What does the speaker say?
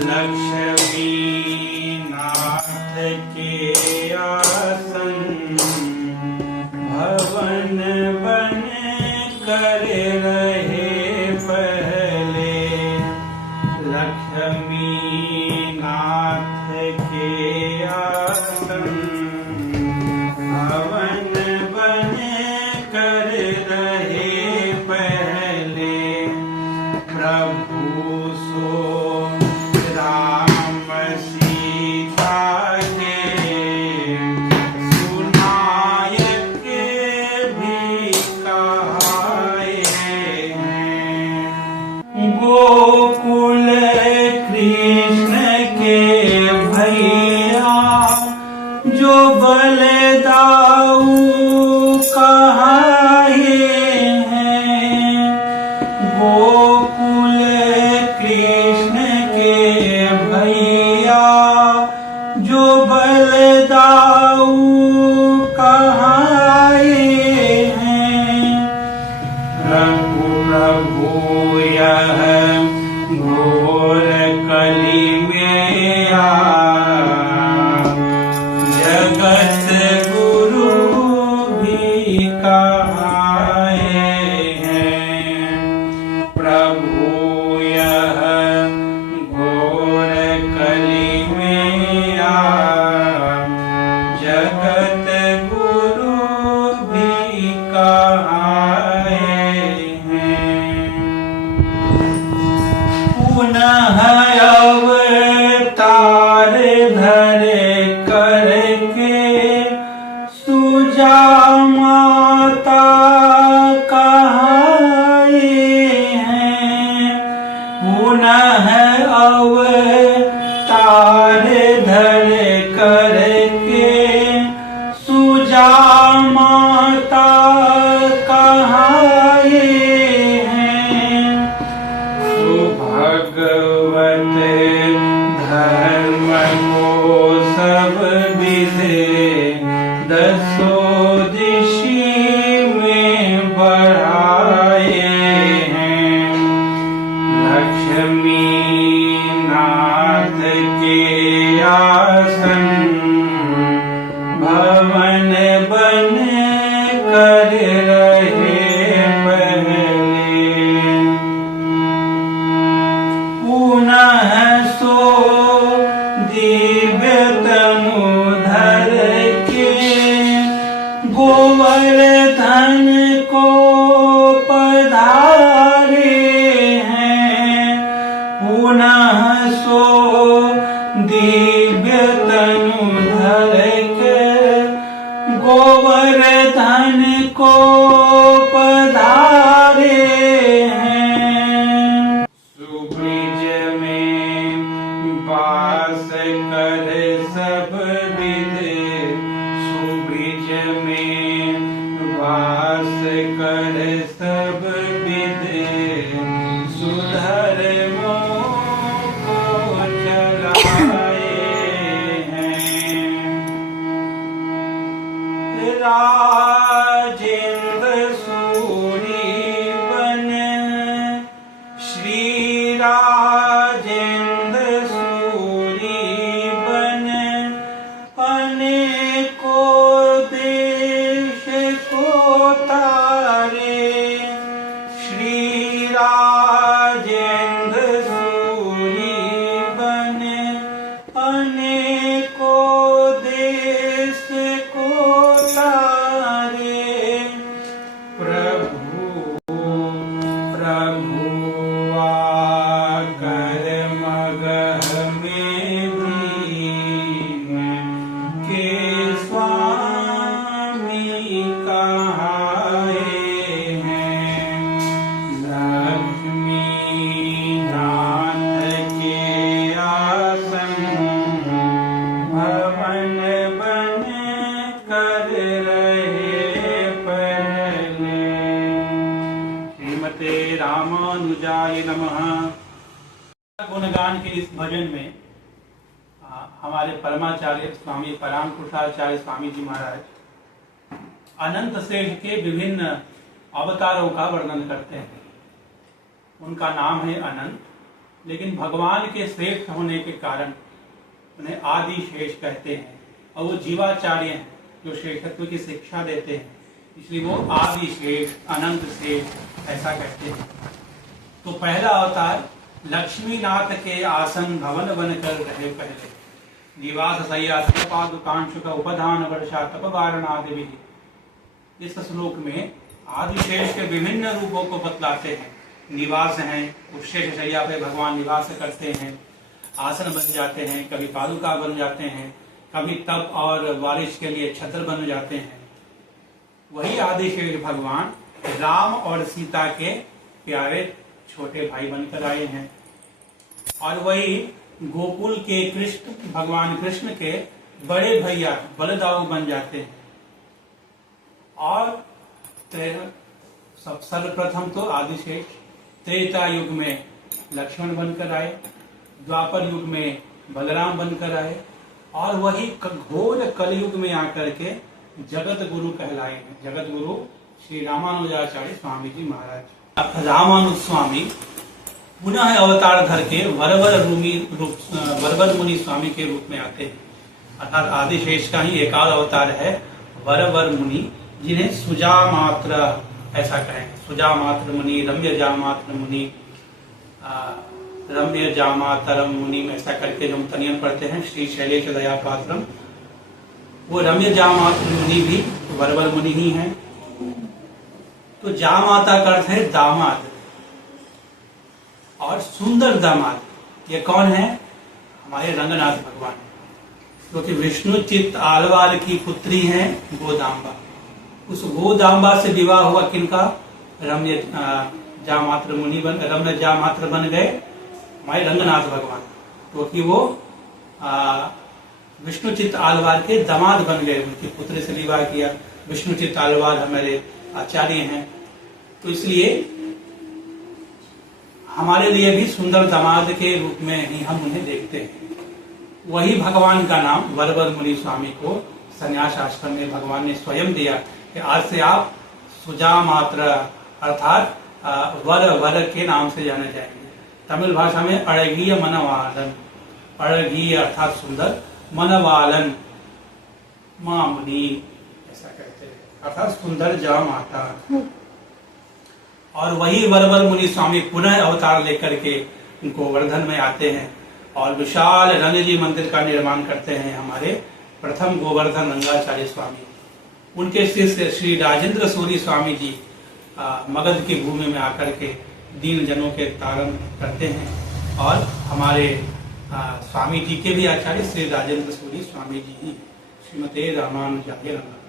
लक्ष्मी नाथ के आसन भवन बन कर रहे पहले। लक्ष्मी नाथ के आसन भवन बन कर रहे पहले। प्रभु सो राम सीता के सुनायक भी कहाए हैं। गोकुल कृष्ण के भैया जो बलदाऊ कहाए हैं। गोकुल कृष्ण के भैया जो बलदाऊ कहाए हैं। प्रभु प्रभु यह घोर कली में जगत गुरु भी कहाए हैं। प्रभु यह घोर कली में जगत गुरु भी कहाए हैं। पुनः अवतार धर करके सुजा माता कहाए हैं। पुनः अवतार धर करके सुजा माता कहाए हैं। सुभगवत धर्म को सब विधे दसों दिशि में बढ़ाए हैं। लक्ष्मी नाथ के आसन भवन बन कर रहे पहले। पुनः सो दिव्य तनु धर के गोवर्धन को पधारे हैं। पुनः सो दिव्य तनु धर के गोवर्धन को पधारे हैं। सुब्रिज में वास कर सब विधे। सुब्रिज में वास कर सब विधे सुधर्मों को चलाए हैं। राजेंद्र सूरी बन श्री राजेंद्र सूरी बन अनेकों देश को तारे। श्री राजेंद्र सूरी बन अनेकों देश को तारे। प्रभु प्रभु आकर मगह में दीन के स्वामी कहाए हैं। लक्ष्मी नाथ के आसन भवन बन कर रहे पहले। श्रीमते रामानुजाय नमः। गुणगान के इस भजन में हमारे परमाचार्य स्वामी पराम पुरुषाचार्य स्वामी जी महाराज अनंत श्रेष्ठ के विभिन्न अवतारों का वर्णन करते हैं। उनका नाम है अनंत लेकिन भगवान के श्रेष्ठ होने के कारण उन्हें आदि शेष कहते हैं, और वो जीवाचार्य हैं जो श्रेष्ठत्व की शिक्षा देते हैं, इसलिए वो आदि शेष, अनंत शेष ऐसा कहते हैं। तो पहला अवतार लक्ष्मीनाथ के आसन भवन बनकर रहे पहले, निवास सैया पादुकांशु का उपधान वर्षा तप वारणादि विधि। इस श्लोक में आदिशेष के विभिन्न रूपों को बतलाते हैं। निवास हैं, उपशेष शैया पे भगवान निवास करते हैं, आसन बन जाते हैं, कभी पादुका बन जाते हैं, कभी तप और बारिश के लिए छत्र बन जाते हैं। वही आदिशेष भगवान राम और सीता के प्यारे छोटे भाई बनकर आए हैं, और वही गोकुल के कृष्ण, भगवान कृष्ण के बड़े भैया बलदाऊ बन जाते हैं। और सर्वप्रथम तो आदिशेष त्रेता युग में लक्ष्मण बनकर आए, द्वापर युग में बलराम बनकर आए, और वही घोर कलयुग में आकर के जगत गुरु कहलाए हैं। जगत गुरु श्री रामानुजाचार्य स्वामी जी महाराज। रामानुज स्वामी पुनः अवतार धर के वरवर मुनि स्वामी के रूप में आते हैं। अर्थात आदिशेष का ही एक और अवतार है वरवर मुनि, जिन्हें सुजामात्र ऐसा कहें। सुजामात्र मुनि, रम्य जामात्र मुनि, रम्य जामातरम मुनि में ऐसा करके जो हम तनियन पढ़ते हैं श्री शैलेश दया पात्रम, वो रम्य जामात्र मुनि भी वरवर मुनि ही हैं। तो जामाता का अर्थ है दामाद, और सुंदर दामाद ये कौन है? हमारे रंगनाथ भगवान, क्योंकि विष्णु चित्त आलवाल की पुत्री हैं गोदाम्बा। उस गोदाम्बा से विवाह हुआ किनका? रम्य जामात्र मुनि रम्य जामात्र बन गए हमारे रंगनाथ भगवान, क्योंकि वो विष्णुचित्त आलवाल के दामाद बन गए, उनकी पुत्री से विवाह किया। विष्णुचित्त आलवाल हमारे आचार्य हैं, तो इसलिए हमारे लिए भी सुंदर दामाद के रूप में ही हम उन्हें देखते हैं। वही भगवान का नाम वरवर मुनि स्वामी को संन्यास आश्रम में भगवान ने स्वयं दिया कि आज से आप सुजामात्र अर्थात वर के नाम से जाने जाएंगे। तमिल भाषा में अड़गीय मनवालन, अड़गीय अर्थात सुंदर, मनवालन मां मुनि ऐसा कहते हैं, अर्थात सुंदर जा माता। और वही वरवर मुनि स्वामी पुनः अवतार लेकर के गोवर्धन में आते हैं और विशाल रंगजी मंदिर का निर्माण करते हैं हमारे प्रथम गोवर्धन रंगाचार्य स्वामी। उनके शिष्य श्री राजेंद्र सूरी स्वामी जी मगध की भूमि में आकर के दीन जनों के तारण करते हैं, और हमारे स्वामी जी के भी आचार्य श्री राजेंद्र सूरी स्वामी जी ही। श्रीमते रामानुजाय नमः।